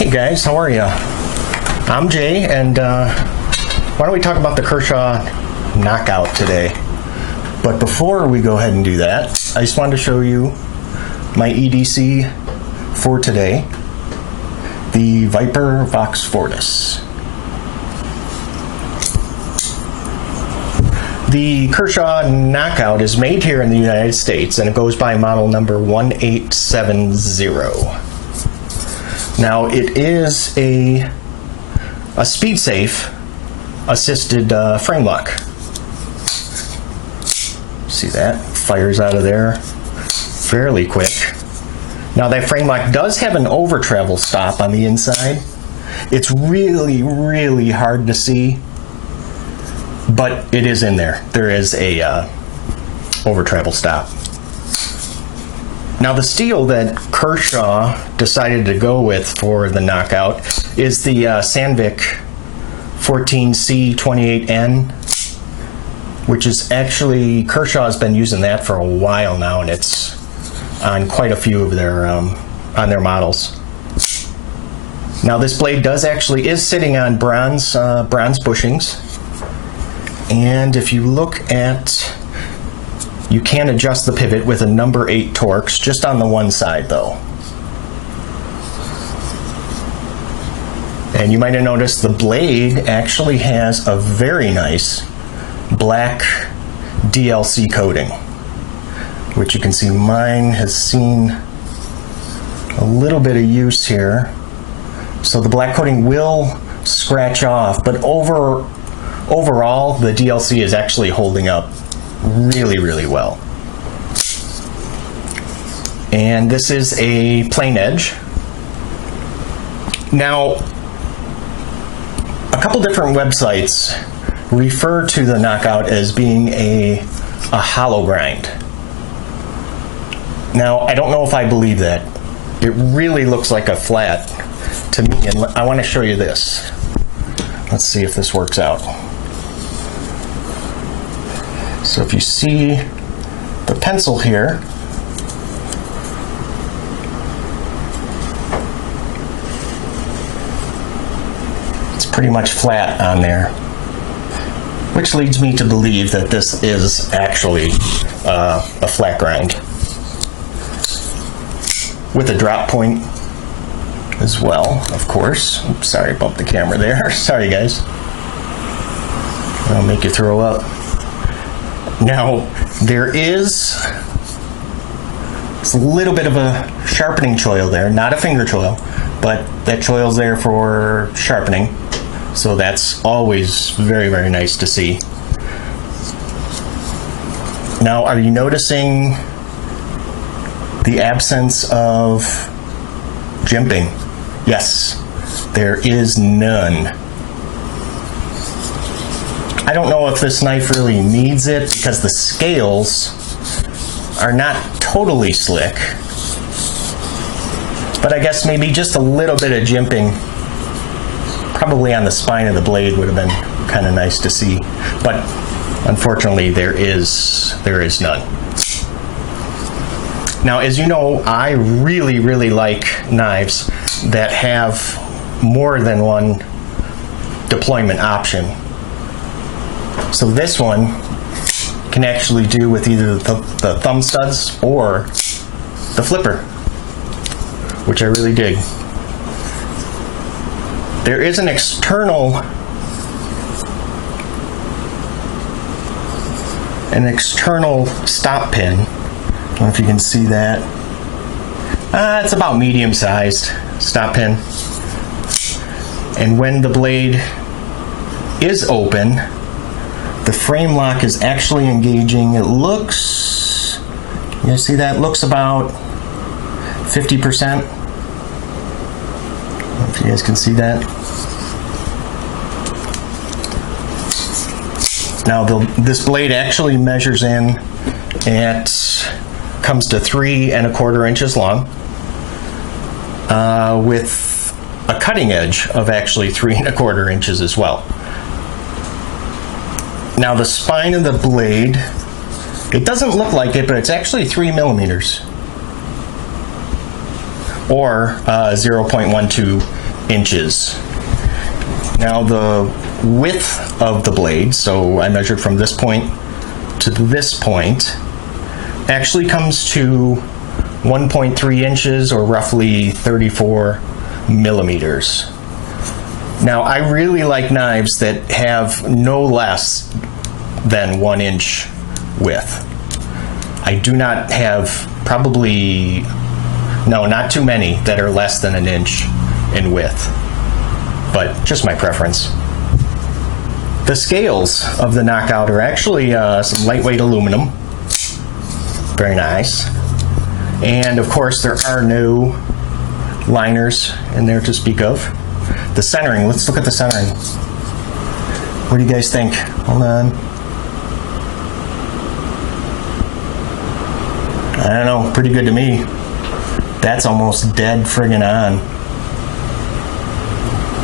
Hey guys, how are you? I'm Jay, and why don't we talk about the Kershaw Knockout today? But before we go ahead and do that, I just wanted to show you my EDC for today, the Viper Vox Fortis. The Kershaw Knockout is made here in the United States, and it goes by model number 1870. Now, it is a SpeedSafe assisted frame lock. See that? Fires out of there fairly quick. Now, that frame lock does have an over travel stop on the inside. It's really, really hard to see, but it is in there. There is a over travel stop. Now, the steel that Kershaw decided to go with for the Knockout is the Sandvik 14C28N, which is actually, Kershaw's been using that for a while now, and it's on quite a few of their on their models. Now, this blade is sitting on bronze bushings, and if you look at, you can adjust the pivot with a number 8 Torx, just on the one side though. And you might have noticed the blade actually has a very nice black DLC coating, which you can see mine has seen a little bit of use here. So the black coating will scratch off, but overall the DLC is actually holding up really, really well. And this is a plain edge. Now, a couple different websites refer to the Knockout as being a hollow grind. Now, I don't know if I believe that. It really looks like a flat to me, and I want to show you this. Let's see if this works out. So if you see the pencil here, it's pretty much flat on there, which leads me to believe that this is actually a flat grind with a drop point as well, of course. Oops, sorry, I bumped the camera there. Sorry, guys. I'll make you throw up. Now, there is a little bit of a sharpening choil there, not a finger choil, but that choil's there for sharpening. So that's always very, very nice to see. Now, are you noticing the absence of jimping? Yes, there is none. I don't know if this knife really needs it because the scales are not totally slick, but I guess maybe just a little bit of jimping probably on the spine of the blade would have been kind of nice to see, but unfortunately there is none. Now, as you know, I really, really like knives that have more than one deployment option. So this one can actually do with either the thumb studs or the flipper, which I really dig. There is an external stop pin. I don't know if you can see that. It's about medium-sized stop pin. And when the blade is open, the frame lock is actually engaging. It looks, you see that? It looks about 50%. I don't know if you guys can see that. Now, this blade actually measures in comes to 3 1/4 inches long, with a cutting edge of actually 3 1/4 inches as well. Now, the spine of the blade, it doesn't look like it, but it's actually 3 millimeters, or 0.12 inches. Now the width of the blade, so I measured from this point to this point, actually comes to 1.3 inches or roughly 34 millimeters. Now I really like knives that have no less than 1 inch width. I do not have not too many that are less than 1 inch in width, but just my preference. The scales of the Knockout are actually some lightweight aluminum. Very nice. And of course there are no liners in there to speak of. The centering, let's look at the centering. What do you guys think? Hold on. I don't know, pretty good to me. That's almost dead friggin' on.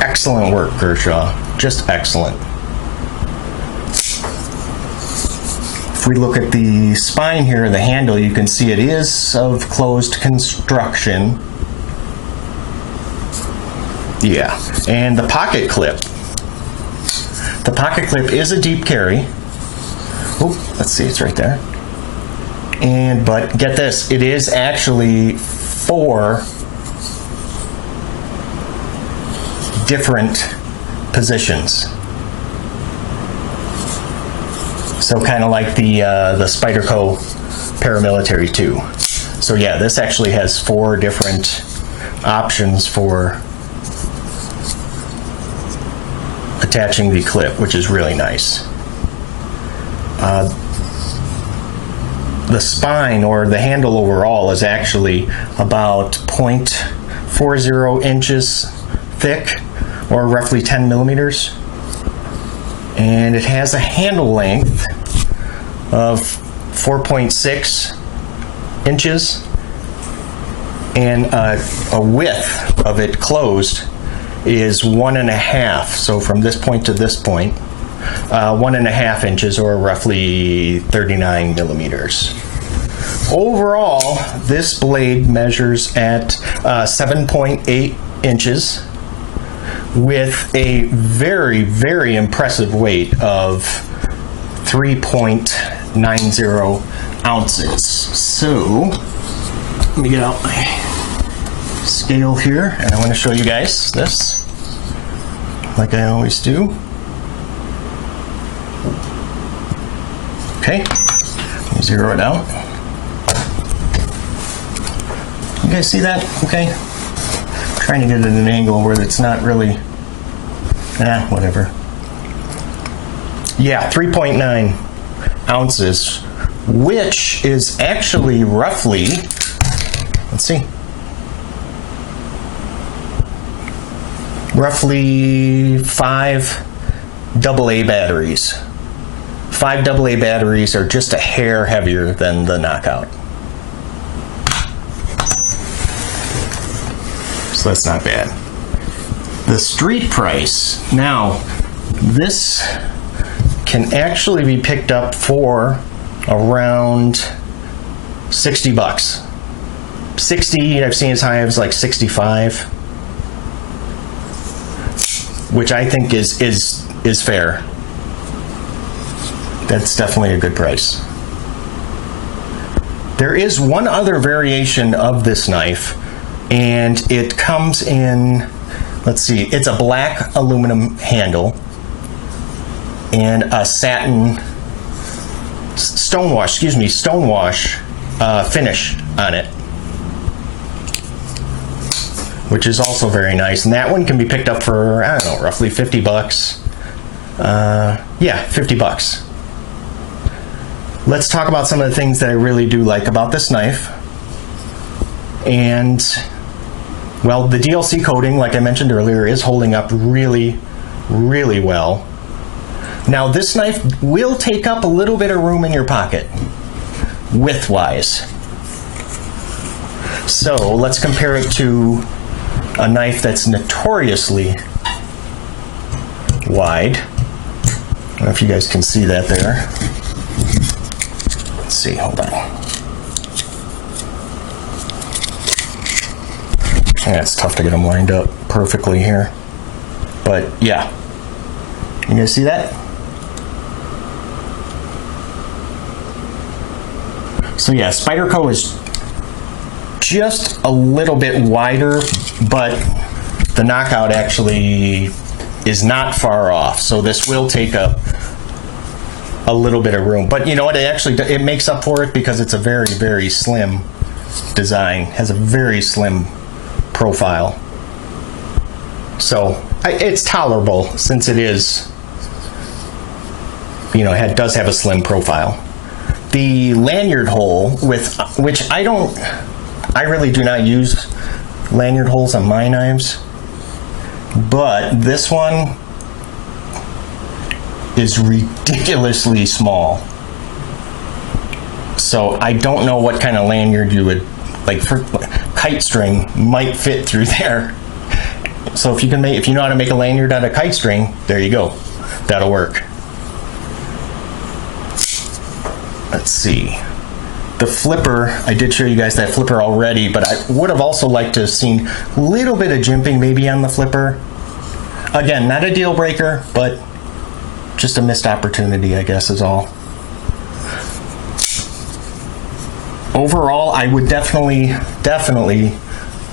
Excellent work, Kershaw. Just excellent. If we look at the spine here, the handle, you can see it is of closed construction. Yeah, and the pocket clip. The pocket clip is a deep carry. Oh, let's see, it's right there. But get this, it is actually 4 different positions. So kind of like the Spyderco Paramilitary 2. So yeah, this actually has 4 different options for attaching the clip, which is really nice. The spine, or the handle overall, is actually about 0.40 inches thick, or roughly 10 millimeters. And it has a handle length of 4.6 inches and a width of it closed is 1.5. So from this point to this point, 1.5 inches, or roughly 39 millimeters. Overall, this blade measures at 7.8 inches with a very, very impressive weight of 3.90 ounces. So, let me get out my scale here, and I want to show you guys this, like I always do. Okay, let me zero it out. You guys see that? Okay. I'm trying to get it at an angle where it's not really, whatever. Yeah, 3.9 ounces, which is actually roughly, let's see, roughly 5 AA batteries. 5 AA batteries are just a hair heavier than the Knockout. So that's not bad. The street price, now this can actually be picked up for around 60 bucks. 60, I've seen as high as like 65, which I think is fair. That's definitely a good price. There is one other variation of this knife, and it comes in, let's see, it's a black aluminum handle and a satin stonewash finish on it, which is also very nice. And that one can be picked up for, I don't know, roughly 50 bucks. Yeah, 50 bucks. Let's talk about some of the things that I really do like about this knife. And, well, the DLC coating, like I mentioned earlier, is holding up really, really well. Now, this knife will take up a little bit of room in your pocket, width-wise. So, let's compare it to a knife that's notoriously wide. I don't know if you guys can see that there. Let's see, hold on. Yeah, it's tough to get them lined up perfectly here. But yeah, you guys see that? So yeah, Spyderco is just a little bit wider, but the Knockout actually is not far off. So this will take up a little bit of room. But you know what? It makes up for it because it's a very, very slim design. Has a very slim profile. So it's tolerable since it is, you know, it does have a slim profile. The lanyard hole, which I really do not use lanyard holes on my knives, but this one is ridiculously small. So I don't know what kind of lanyard you would, like for kite string might fit through there. So if you know how to make a lanyard out of kite string, there you go. That'll work. Let's see. The flipper, I did show you guys that flipper already, but I would have also liked to have seen a little bit of jimping maybe on the flipper. Again, not a deal breaker, but just a missed opportunity, I guess, is all. Overall, I would definitely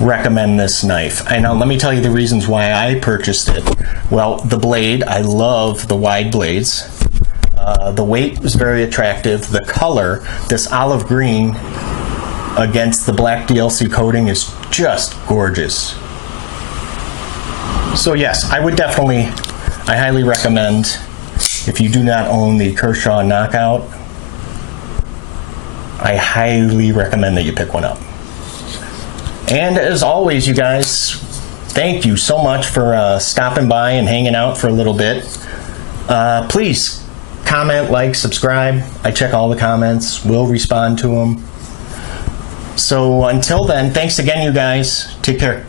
recommend this knife. And now let me tell you the reasons why I purchased it. Well, the blade, I love the wide blades. The weight was very attractive. The color, this olive green against the black DLC coating, is just gorgeous. So yes, I highly recommend, if you do not own the Kershaw Knockout, I highly recommend that you pick one up. And as always, you guys, thank you so much for stopping by and hanging out for a little bit. Please comment, like, subscribe. I check all the comments. We'll respond to them. So until then, thanks again, you guys. Take care.